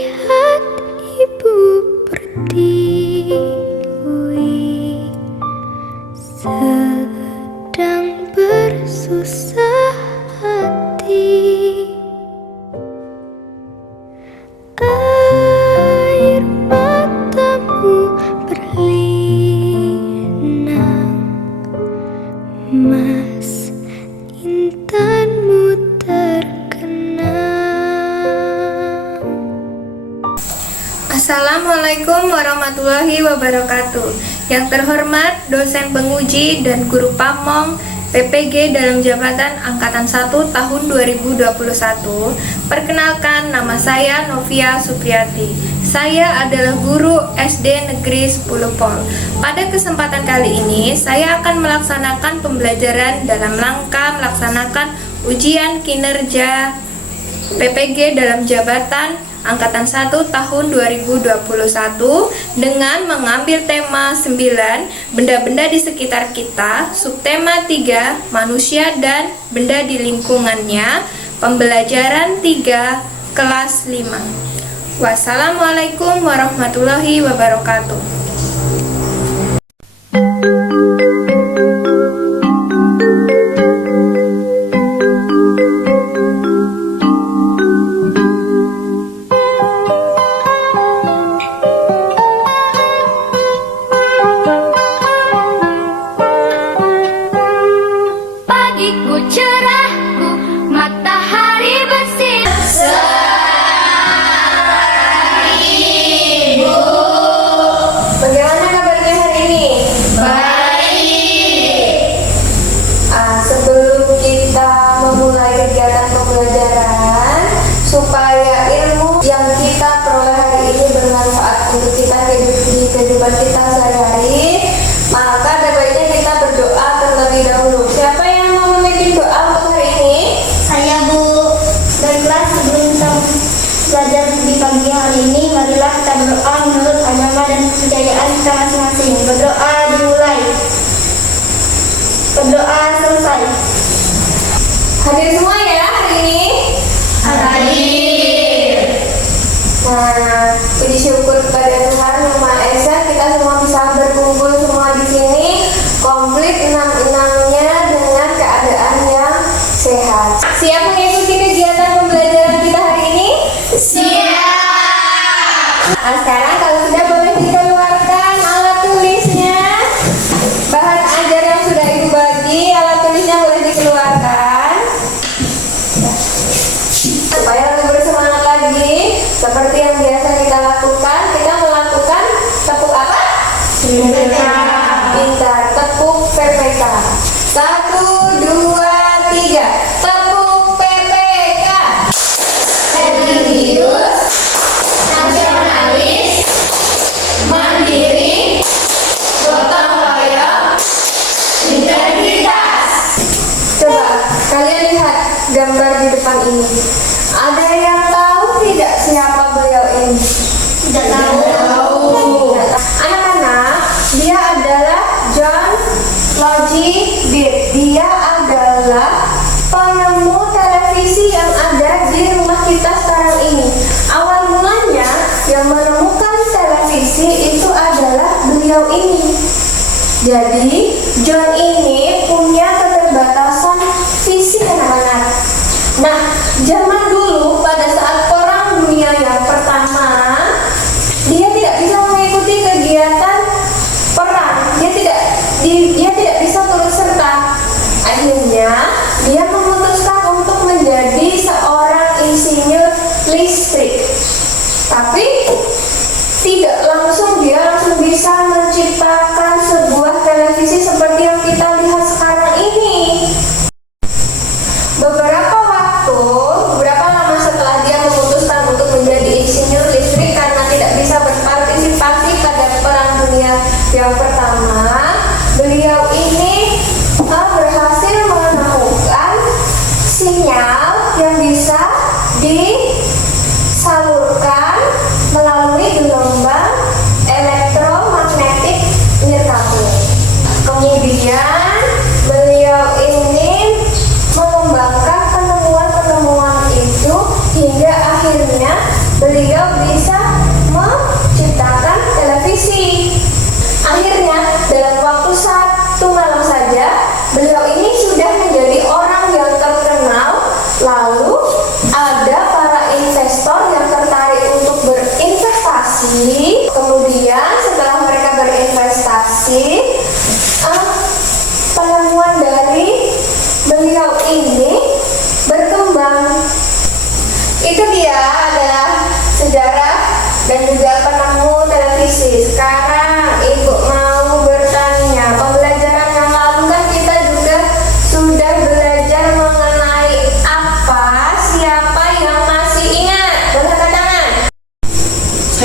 Lihat ibu pertiwi sedang bersusah hati. Air matamu berlinang, mas intanmu terkenang. Assalamualaikum warahmatullahi wabarakatuh. Yang terhormat dosen penguji dan guru pamong PPG dalam jabatan Angkatan 1 tahun 2021. Perkenalkan, nama saya Novia Supriyati. Saya adalah guru SD Negeri 10 Pol. Pada kesempatan kali ini, saya akan melaksanakan pembelajaran dalam rangka melaksanakan ujian kinerja PPG dalam jabatan Angkatan 1 tahun 2021 dengan mengambil tema 9 benda-benda di sekitar kita, subtema 3 manusia dan benda di lingkungannya, pembelajaran 3 kelas 5. Wassalamualaikum warahmatullahi wabarakatuh. Pagiku cerahku, matahari bersinar. Bagaimana kabarnya hari ini? Baik. Sebelum kita memulai kegiatan pembelajaran, supaya ilmu yang kita peroleh hari ini bermanfaat untuk kita di kehidupan kita sehari-hari, maka ada baiknya kita berdoa terlebih dahulu. Siapa yang mau memimpin doa untuk hari ini? Saya, Bu. Baiklah, sebelum kita belajar di pagi hari ini, marilah kita berdoa menurut agama dan kepercayaan kita masing-masing. Berdoa dimulai. Berdoa selesai. Hadir semua ya hari ini? Hadir. Nah, puji syukur kepada Tuhan Yang Maha Esa, kita semua bisa berkumpul semua di sini, komplit enam-enamnya dengan keadaan yang sehat. Siap mengikuti kegiatan pembelajaran kita hari ini? Siap. Sekarang kalau sudah boleh dikeluarkan alat tulisnya. Bahan ajar yang sudah Ibu bagi, alat tulisnya boleh dikeluarkan. Supaya lebih bersemangat lagi, seperti yang biasa kita lakukan, kita melakukan tepuk apa? Pintar, tepuk PPK. 1, 2, 3. Tepuk PPK. Religius, nasionalis, mandiri, gotong royong, integritas. Coba kalian lihat gambar di depan ini. Ada yang tahu tidak siapa beliau ini? Tidak tahu. Anak-anak, dia adalah John Logie Baird. Dia adalah penemu televisi yang ada di rumah kita sekarang ini. Awal mulanya yang menemukan televisi itu adalah beliau ini. Jadi John ini punya keterbatasan fisik, anak-anak. Nah, zaman dulu pada saat Perang Dunia yang pertama, dia tidak bisa mengikuti kegiatan perang. Dia tidak bisa turut serta. Akhirnya dia memutuskan untuk menjadi seorang insinyur listrik. Tapi tidak langsung dia langsung bisa menciptakan sebuah televisi seperti yang kita lihat sekarang ini. Beberapa lama setelah dia memutuskan untuk menjadi insinyur listrik karena tidak bisa berpartisipasi pada Perang Dunia yang pertama, beliau ini berhasil menemukan sinyal yang bisa disalurkan melalui gelombang elektromagnetik nirkabel. Kemudian beliau ini mengembangkan penemuan-penemuan itu hingga akhirnya beliau bisa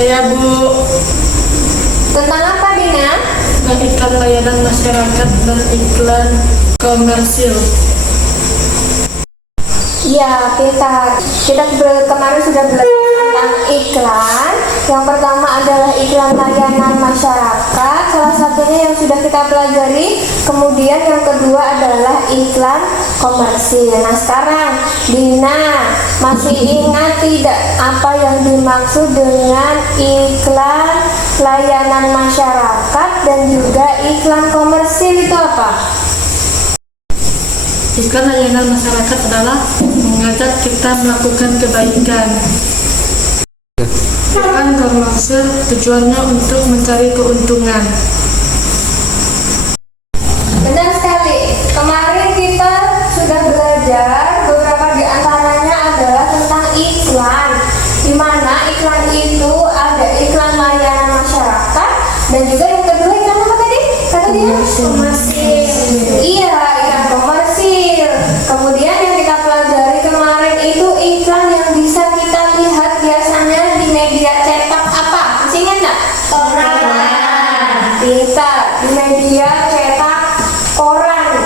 Saya Bu. Tentang apa, Dina? Tentang iklan layanan masyarakat dan iklan komersil. Iya, kita kemarin sudah belajar tentang iklan. Yang pertama adalah iklan layanan masyarakat, salah satunya yang sudah kita pelajari. Kemudian yang kedua adalah iklan komersil. Nah, sekarang Dina masih ingat tidak apa yang dimaksud dengan iklan layanan masyarakat dan juga iklan komersil itu apa? Iklan layanan masyarakat adalah mengajak kita melakukan kebaikan. Iklan komersil tujuannya untuk mencari keuntungan. Benar sekali. Kemarin kita sudah belajar beberapa di antaranya adalah tentang iklan. Di mana iklan itu ada iklan layanan masyarakat dan juga yang kedua iklan apa tadi? Kata dia? Komersil. Iya, iklan komersil. Kemudian yang kita pelajari kemarin itu iklan yang bisa kita lihat biasanya di media cetak apa? Masih ingat nggak? Koran. Kita di media cetak koran.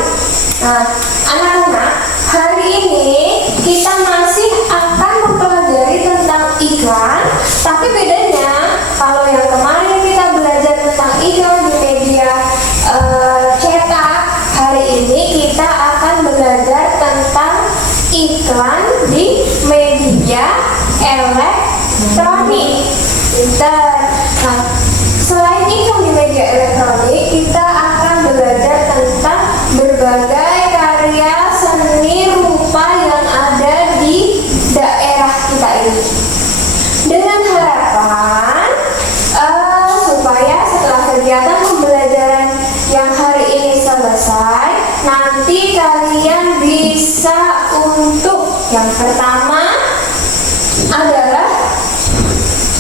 Nah, anak-anak, hari ini kita masih akan mempelajari tentang iklan, tapi bedanya kalau yang kemarin kita belajar tentang iklan di media cetak, hari ini kita akan belajar tentang iklan di media elektronik. Nah, selain iklan di media elektronik, kita akan belajar tentang berbagai karya seni rupa yang ada di daerah kita ini. Dengan harapan supaya setelah kegiatan pembelajaran yang hari ini selesai, nanti kalian bisa untuk yang pertama adalah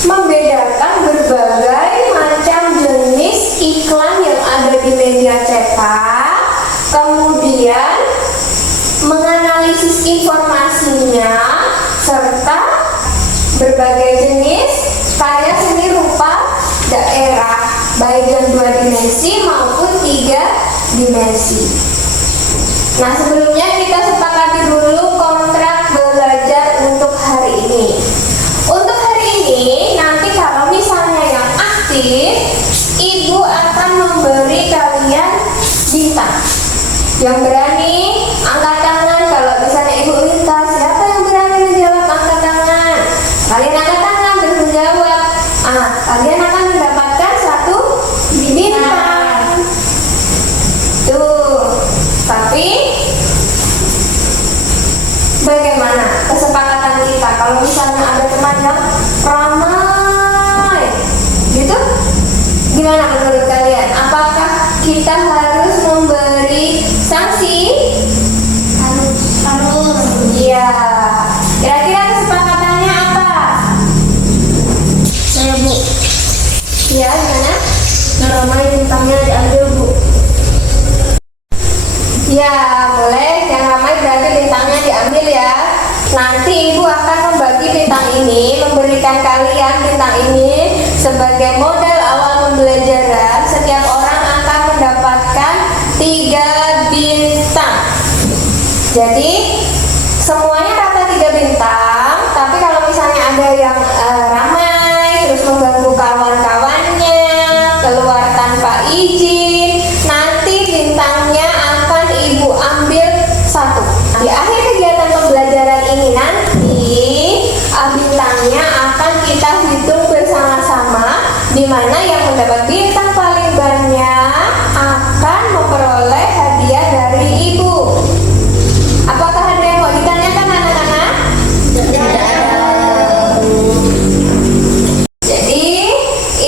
membedakan berbagai macam jenis iklan yang ada di media cetak, kemudian menganalisis informasinya, serta berbagai jenis karya seni rupa daerah, baik yang 2 dimensi maupun 3 dimensi. Nah, sebelumnya kita sepakati dulu kontrak belajar untuk hari ini. Untuk hari ini, nanti kalau misalnya yang aktif, Ibu akan memberi kalian bintang. Yang berani angkat tangan. Kalau misalnya Ibu minta siapa yang berani menjawab, angkat tangan. Kalian angkat tangan dan menjawab. Kalian akan mendapatkan 1 bintang. Tuh. Tapi bagaimana kesepakatan kita kalau misalnya ada teman yang ramai gitu? Gimana menurut kalian? Apakah kita harus memberi sanksi? Harus. Iya. Kira-kira kesepakatannya apa? Saya Bu. Iya, gimana? Yang ramai bintangnya diambil, Bu. Ya, boleh. Yang ramai berarti bintangnya diambil ya. Nanti Ibu akan membagi bintang ini, memberikan kalian bintang ini sebagai modal awal pembelajaran. Setiap orang akan mendapatkan 3 bintang. Jadi semuanya rata 3 bintang. Tapi kalau misalnya ada yang ramai terus mengganggu kawan-kawannya, keluar tanpa izin, nanti bintangnya akan Ibu ambil 1. Di akhir kegiatan pembelajaran ini nanti bintangnya akan kita hitung bersama-sama, di mana yang mendapat bintang paling banyak akan memperoleh hadiah dari Ibu. Apakah ada yang mau ditanyakan anak-anak? Jadi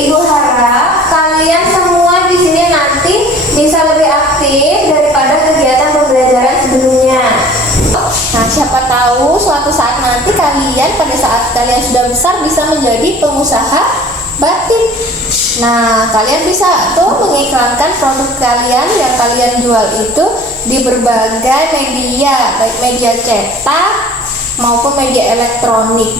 Ibu harap kalian semua di sini nanti bisa lebih aktif daripada kegiatan pembelajaran sebelumnya. Nah, siapa tahu suatu saat nanti kalian pada saat kalian sudah besar bisa menjadi pengusaha batik. Nah, kalian bisa tuh mengiklankan produk kalian yang kalian jual itu di berbagai media, baik media cetak maupun media elektronik.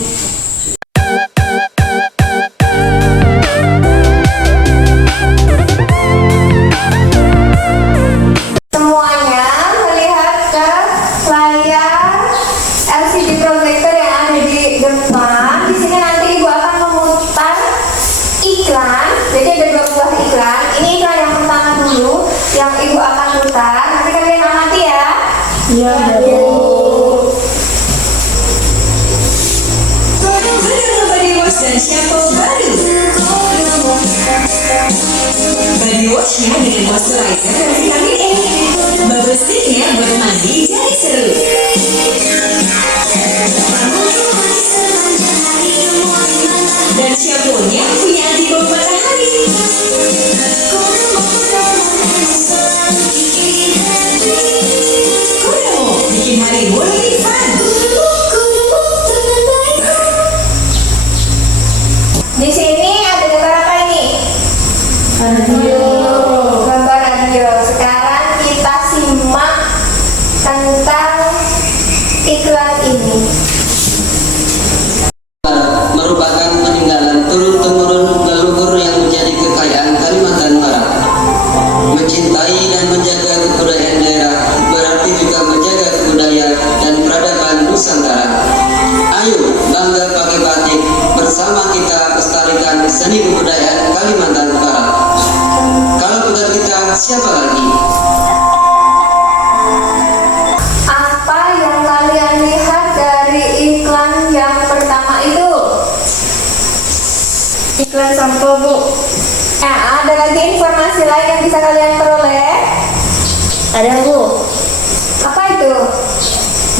watchnya dengan moisturizer dan vitamin E. Bubble sticknya buat mandi jadi seru. Dan shampoo-nya punya anti bau matahari. Kodomo bikin harimu lebih fun. Di sini ada gambar apa ini? Radio. Gambar radio. Sekarang kita simak tentang iklan ini. Merupakan peninggalan turun-temurun leluhur yang menjadi kekayaan Kalimantan Barat. Mencintai dan menjaga kebudayaan daerah berarti juga menjaga kebudayaan dan peradaban Nusantara. Ayo bangga pakai batik, bersama kita lestarikan seni kebudayaan Kalimantan Barat. Kalau bukan kita, siapa lagi? Apa yang kalian lihat dari iklan yang pertama itu? Iklan sampo, Bu. Nah, ada lagi informasi lain yang bisa kalian peroleh? Ada Bu, Apa itu?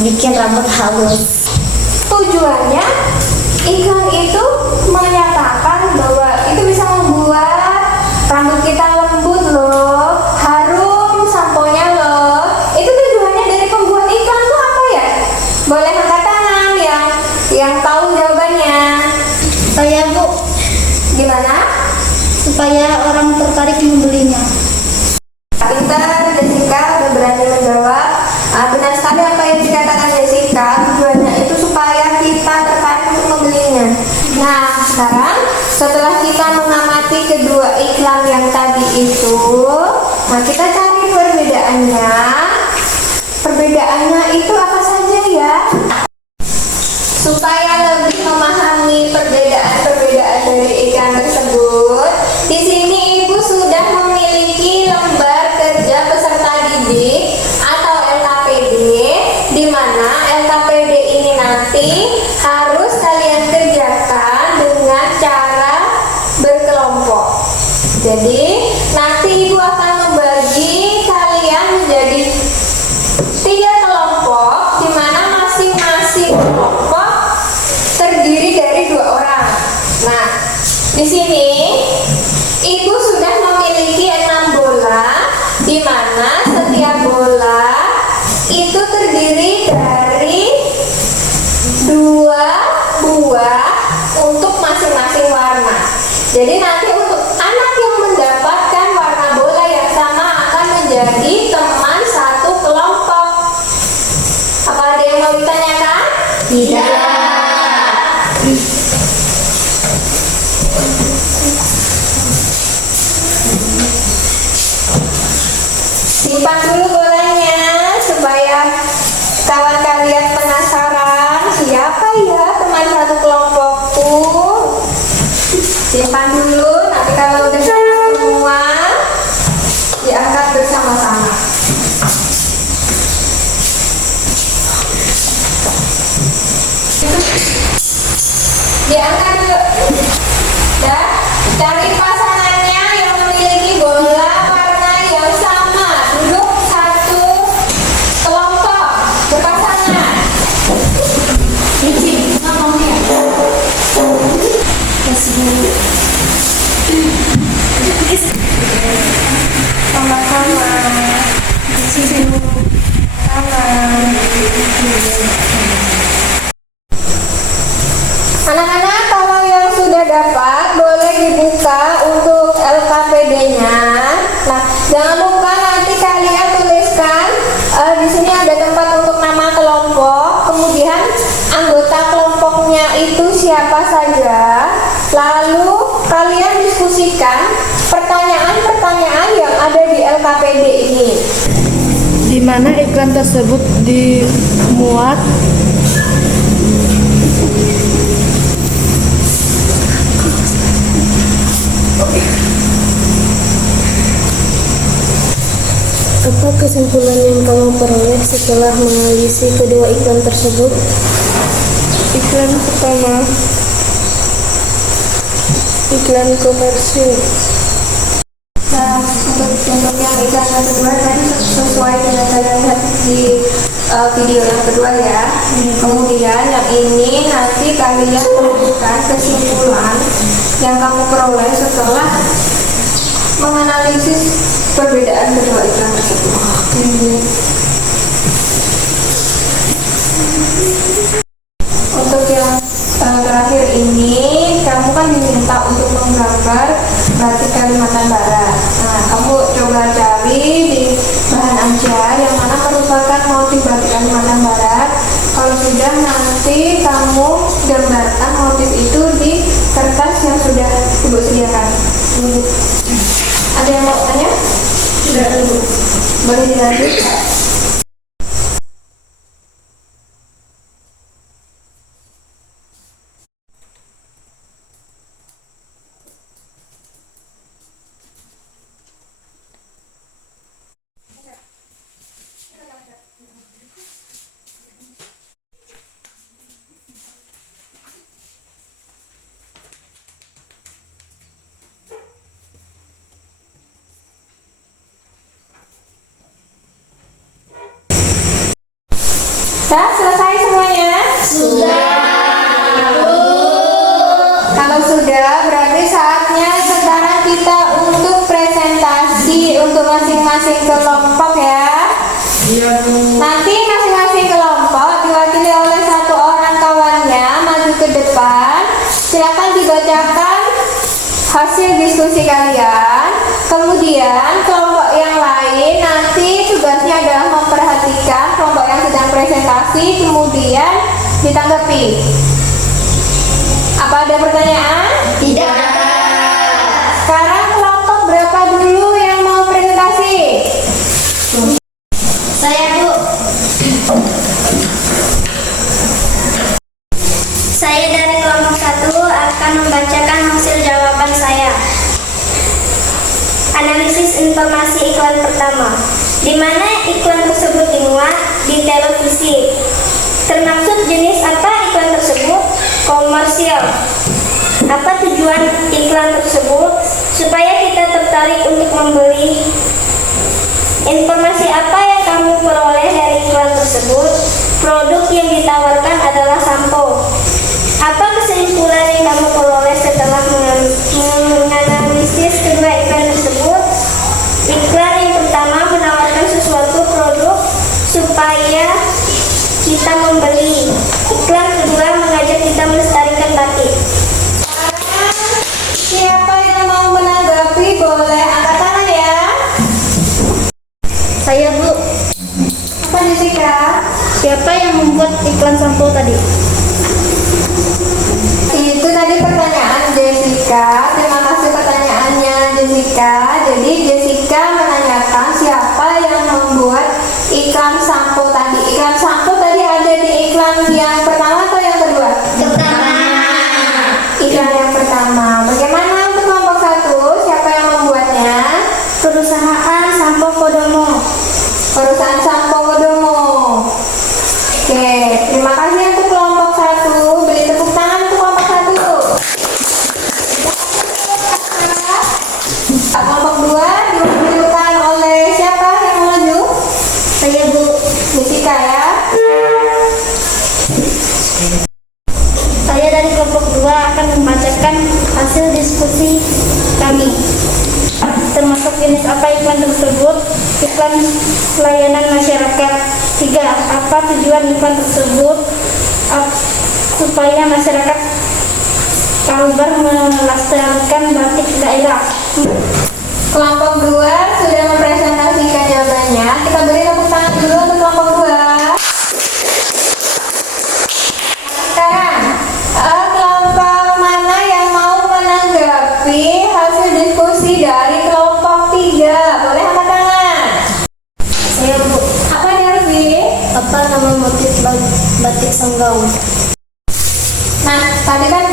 bikin rambut halus. Tujuannya iklan itu menyatakan bahwa itu bisa membuat rambut kita lembut loh, harum samponya loh. Itu tujuannya dari pembuat iklan tuh apa ya? Boleh angkat tangan yang tahu jawabannya. Saya Bu, Gimana? supaya orang tertarik membelinya. Pintar, Jessica udah berani menjawab. Benar sekali apa yang dikatakan Jessica. Tujuannya itu supaya kita tertarik untuk membelinya. Nah, sekarang setelah kita mengamati kedua iklan yang tadi itu, nah kita cari perbedaannya. Perbedaannya itu apa saja ya? Supaya lebih memahami perbedaan-perbedaan dari iklan tersebut, di sini Ibu sudah memiliki lembar kerja peserta didik atau LKPD, di mana LKPD ini nanti harus kalian kerjakan dengan cara berkelompok. Jadi nanti Ibu akan membagi kalian menjadi 3 kelompok, di mana masing-masing kelompok terdiri dari 2 orang. Nah, di sini Ibu sudah memiliki 6 bola, di mana setiap bola itu terdiri dari 2 buah untuk masing-masing warna. Jadi nanti untuk anak yang mendapatkan warna bola yang sama akan menjadi teman satu kelompok. Apa ada yang mau ditanyakan? Tidak. Simpan dulu bolanya supaya kawan kalian penasaran siapa ya teman satu kelompokku. Simpan dulu, nanti kalau udah semua diangkat bersama-sama. Diangkat dulu. Ya, cari pasangannya yang memiliki bola warna yang sama. Duduk satu kelompok berpasangan. Sama-sama. Anak-anak, kalau yang sudah dapat boleh dibuka untuk LKPD-nya. Nah, jangan lupa nanti kalian tuliskan di sini ada tempat untuk nama kelompok, kemudian anggota kelompoknya itu siapa saja. Lalu kalian diskusikan pertanyaan-pertanyaan yang ada di LKPD ini. Di mana iklan tersebut dimuat Apa kesimpulan yang kamu peroleh setelah menganalisi kedua iklan tersebut? iklan pertama, iklan komersil. Nah, untuk iklan yang kedua tadi sesuai dengan kalian lihat di video yang kedua ya. Kemudian yang ini nanti kalian menentukan kesimpulan yang kamu peroleh setelah menganalisis perbedaan kedua iklan tersebut. Untuk yang terakhir ini, kamu kan diminta untuk menggambar batik Kalimantan Barat. Nah, kamu coba cari di bahan ajar yang mana merupakan motif batik Kalimantan Barat. Kalau sudah, nanti kamu gambarkan motif itu di kertas yang sudah Ibu sediakan. Ada yang mau tanya? Sudah, Ibu. Boleh dilanjut? Sudah selesai semuanya? Sudah. Kalau sudah, berarti saatnya sekarang kita untuk presentasi untuk masing-masing kelompok ya. Iya, Bu. Nanti masing-masing kelompok diwakili oleh satu orang kawannya maju ke depan. Silakan dibacakan hasil diskusi kalian. Kemudian kelompok yang lain nanti tugasnya adalah memperhatikan kelompok yang sedang presentasi, kemudian ditanggapi. Apa ada pertanyaan? Tidak. Sekarang kelompok berapa dulu yang mau presentasi? Saya, Bu. Saya dari kelompok 1 akan membacakan hasil jawaban saya. Analisis informasi iklan pertama. Di mana iklan tersebut dimuat? Di televisi. Termaksud jenis apa iklan tersebut? Komersial. Apa tujuan iklan tersebut? Supaya kita tertarik untuk membeli. Informasi apa yang kamu peroleh dari iklan tersebut? Produk yang ditawarkan adalah sampo. Apa kesimpulan yang kamu peroleh setelah menganalisis kedua iklan tersebut? Iklan yang pertama menawarkan sesuatu produk supaya kita membeli. Iklan kedua mengajak kita melestarikan batik. Siapa yang mau menanggapi boleh angkat tangan ya. Saya, Bu. Apa Jessica? Siapa yang membuat iklan sampo tadi? Itu tadi pertanyaan Jessica. Terima kasih pertanyaannya Jessica. Jadi Jessica menanyakan siapa yang membuat iklan sampo tadi. Iklan sampo tadi ada di iklan yang pertama atau yang kedua? Pertama. Iklan yang pertama. Bagaimana untuk kelompok 1? Siapa yang membuatnya? Perusahaan Sampo Kodomo. Perusahaan Sampo Kodomo. Oke, terima kasih untuk kelompok 1. Beri tepuk tangan untuk kelompok 1. Kelompok 2 diwakilkan oleh siapa yang maju? Saya, Bu. Jessica ya. Saya dari kelompok 2 akan membacakan hasil diskusi kami. Termasuk jenis apa iklan tersebut? Iklan pelayanan masyarakat. 3. Apa tujuan iklan tersebut? Supaya masyarakat Kalbar melestarikan batik daerah. Kelompok 2 sudah mempresentasikan jawabannya. Kita beri tepuk tangan dulu untuk kelompok 2. Sekarang kelompok mana yang mau menanggapi hasil diskusi dari kelompok 3? Boleh angkat tangan. Saya, Bu. Apa Darvi? Apa nama motif batik Sanggau? Nah, tadi kan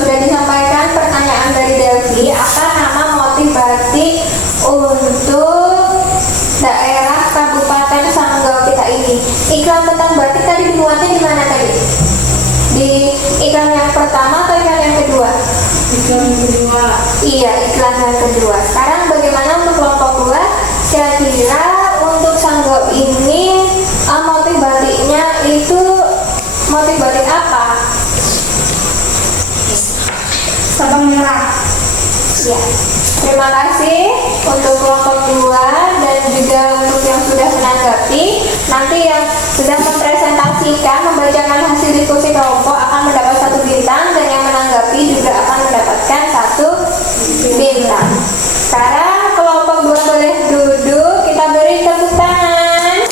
sudah disampaikan pertanyaan dari Delvi. Apa nama motif batik untuk daerah Kabupaten Sanggau kita ini? Iklan tentang batik tadi dimuatnya di mana tadi? Di iklan yang pertama atau iklan yang kedua? Iklan kedua. Iya, iklan yang kedua. Sekarang bagaimana untuk kelompok kira-kira untuk sanggup ini motif batiknya itu motif batik apa? Sabang merah. Ya, terima kasih untuk kelompok 2 dan juga untuk yang sudah menanggapi. Nanti yang sudah mempresentasikan, membacakan hasil diskusi kelompok akan mendapat 1 bintang dan yang menanggapi juga akan mendapatkan 1 bintang. Sekarang kelompok 2 boleh duduk, kita beri tepuk tangan.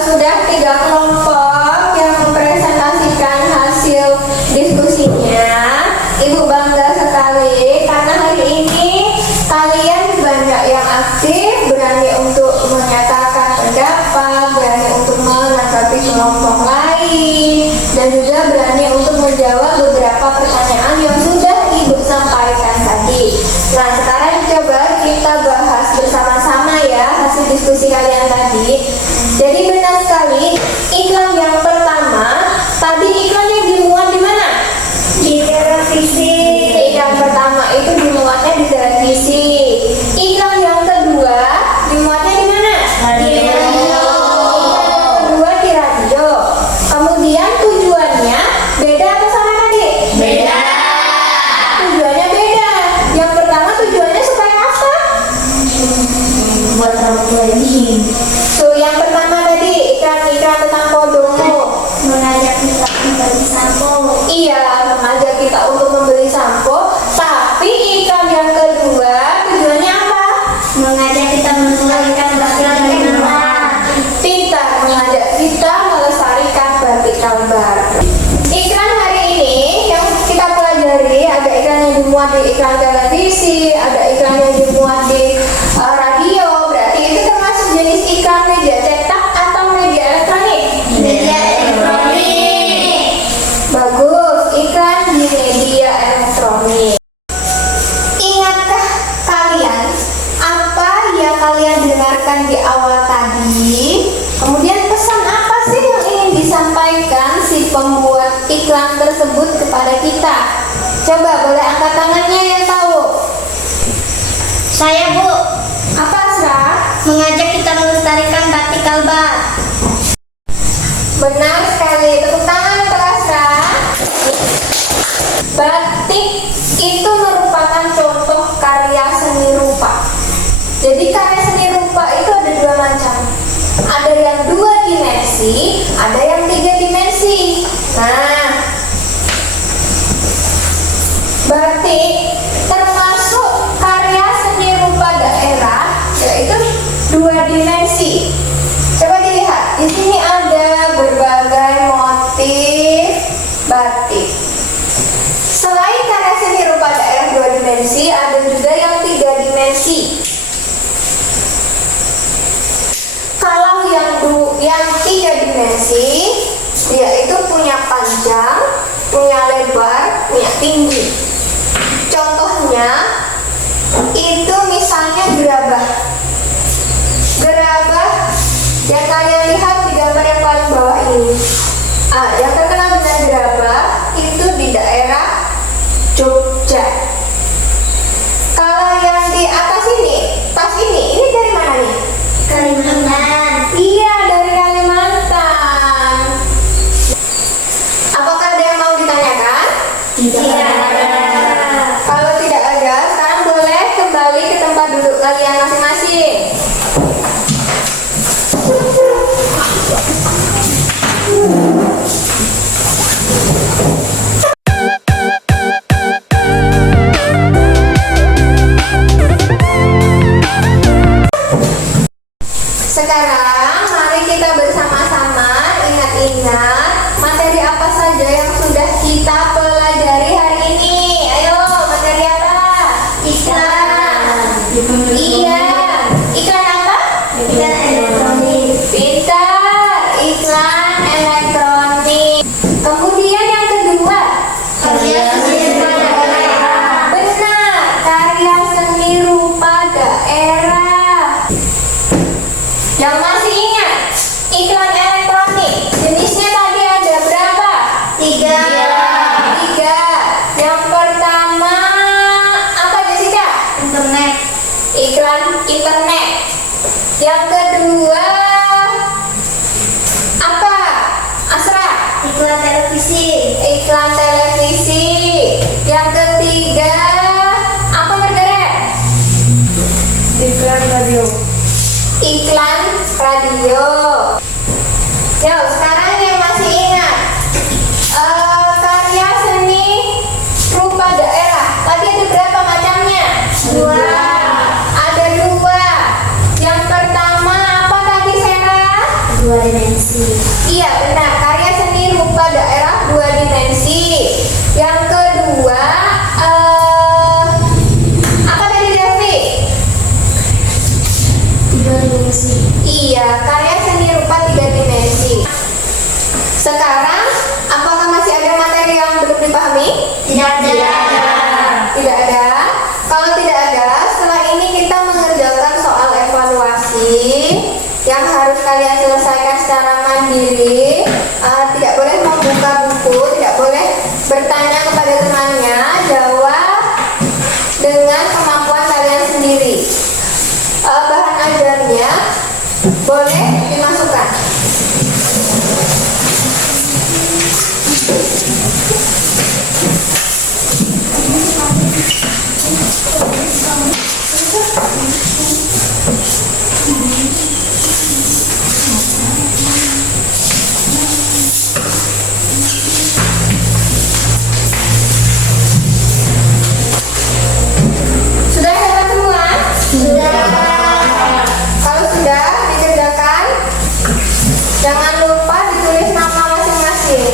Sudah 3 kelompok yang mempresentasikan hasil diskusinya. Ibu bangga sekali karena hari ini kalian banyak yang aktif, berani untuk menyatakan pendapat, berani untuk menanggapi kelompok lain, dan juga berani untuk menjawab beberapa pertanyaan yang sudah Ibu sampaikan tadi. Nah, sekarang coba kita bahas bersama-sama ya hasil diskusi kalian tadi. Jadi benar sekali, iklan yang pertama, tadi iklan yang dimuat di mana? Di televisi. Yang pertama itu dimuatnya di televisi. Iklan yang kedua dimuatnya di mana? Di radio. Iklan yang kedua di radio. Kemudian tujuannya beda apa sama tadi? Beda. Tujuannya beda. Yang pertama tujuannya supaya apa? Buat rambut lagi. Tuh yang pertama tadi iklan-iklan tentang kodomo. Mengajak kita membeli sampo. Iya, mengajak kita untuk membeli sampo. Tapi iklan yang kedua tujuannya apa? Mengajak kita melestarikan batik kalbar. Pintar, mengajak kita melestarikan batik kalbar. Iklan hari ini yang kita pelajari ada iklan yang dimuat di iklan televisi, ada iklan yang dimuat di radio. Berarti itu termasuk jenis iklan media cetak atau media elektronik? Media elektronik. Bagus, iklan di media elektronik. Ingatkah kalian apa yang kalian dengarkan di awal tadi? Kemudian pesan apa sih yang ingin disampaikan si pembuat iklan tersebut kepada kita? Coba boleh angkat tangannya yang tahu. Saya, Bu, Apa, Asra? mengajak kita melestarikan batik kalbar. Benar sekali, tepuk tangan untuk Asra. Batik itu merupakan contoh karya seni rupa. Jadi karya seni rupa itu ada 2 macam. Ada yang 2 dimensi, ada yang 3 dimensi. Nah, batik termasuk karya seni rupa daerah, yaitu 2 dimensi. Coba dilihat, di sini ada berbagai motif batik. Selain karya seni rupa daerah 2 dimensi, ada juga yang 3 dimensi. Kalau yang 3 dimensi, dia itu punya panjang, punya lebar, punya tinggi. Contohnya, itu misalnya gerabah. Gerabah yang kalian lihat di gambar yang paling bawah ini. Yang terkenal dengan gerabah itu di daerah Jogja. Kalau yang di atas ini, tas ini dari mana nih? Kalimantan. Iya, dari Kalimantan. Apakah ada yang mau ditanyakan? Tidak. Kalau tidak ada, sekarang boleh kembali ke iklan televisi. Yang ketiga, apa Margaret? Iklan radio. Iklan radio. Yo, sekarang yang masih ingat karya seni rupa daerah. Tadi ada berapa macamnya? Dua. Ada dua. Yang pertama apa tadi, Sarah? Dua dimensi. Iya benar, karya seni rupa daerah dua dimensi. Yang kedua, apa tadi Devi? Tiga dimensi. Iya, karya seni rupa tiga dimensi. Sekarang, apakah masih ada materi yang belum dipahami? Tidak ada. Tidak ada. Kalau tidak ada, setelah ini kita mengerjakan soal evaluasi yang harus kalian selesaikan secara mandiri. Tidak boleh membuka buku, tidak boleh bertanya kepada temannya, jawab dengan kemampuan kalian sendiri. Bahan ajarnya boleh dimasukkan. Sudah hebat semua? Sudah. Kalau sudah dikerjakan, jangan lupa ditulis nama masing-masing.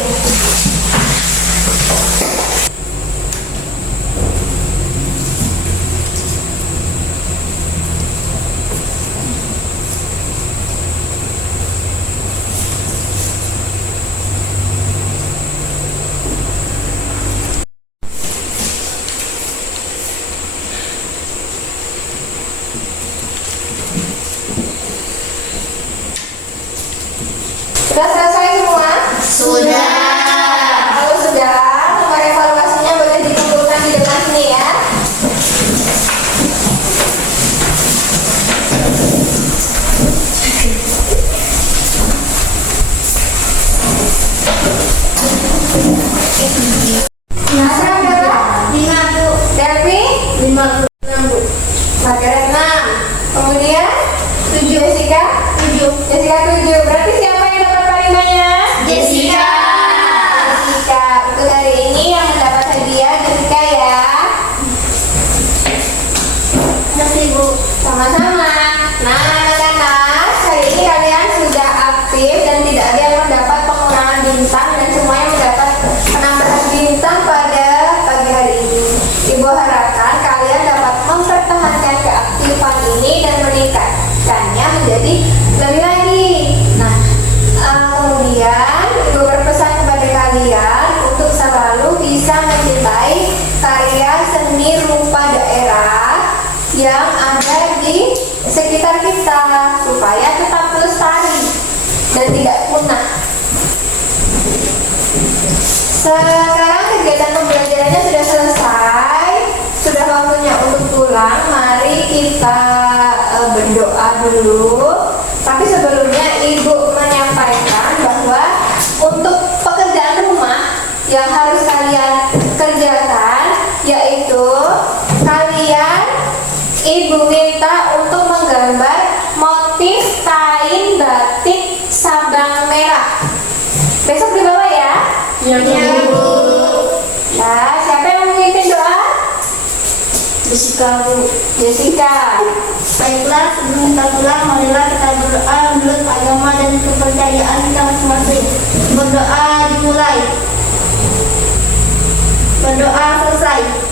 Sudah selesai semua? Sudah. Kalau sudah, nomor evaluasinya boleh dikumpulkan di depan sini ya. Nasra berapa? 5 Bu. Devi? 56 Bu. Margaret 6. Kemudian? 7. Jessica? 7. Jessica 7. Berarti siapa yang dapat paling banyak? Jessica. Jessica. Untuk hari ini yang mendapat hadiah Jessica ya. Makasih Bu. Sama-sama. Nah, anak-anak, hari ini kalian sudah aktif dan tidak ada yang mendapat pengurangan bintang dan semuanya mendapat penambahan bintang pada pagi hari ini. Ibu harapkan kalian dapat mempertahankan keaktifan ini dan meningkatkannya menjadi lebih lagi. Nah, kemudian Ibu berpesan kepada kalian untuk selalu bisa mencintai karya seni rupa daerah yang ada di sekitar kita supaya tetap lestari dan tidak punah. Sekarang kegiatan pembelajarannya sudah selesai, sudah waktunya untuk pulang. Mari kita berdoa dulu. Tapi sebelumnya Ibu menyampaikan bahwa untuk pekerjaan rumah yang harus kalian kerjakan yaitu kalian Ibu minta untuk menggambar motif kain batik sabang merah. Besok dibawa ya. Iya, Bu. Nah, siapa yang memimpin doa? Jessica Bu. Jessica. Baiklah, sebelum kita pulang, marilah kita berdoa menurut agama dan kepercayaan kita masing-masing. Berdoa dimulai. Berdoa selesai.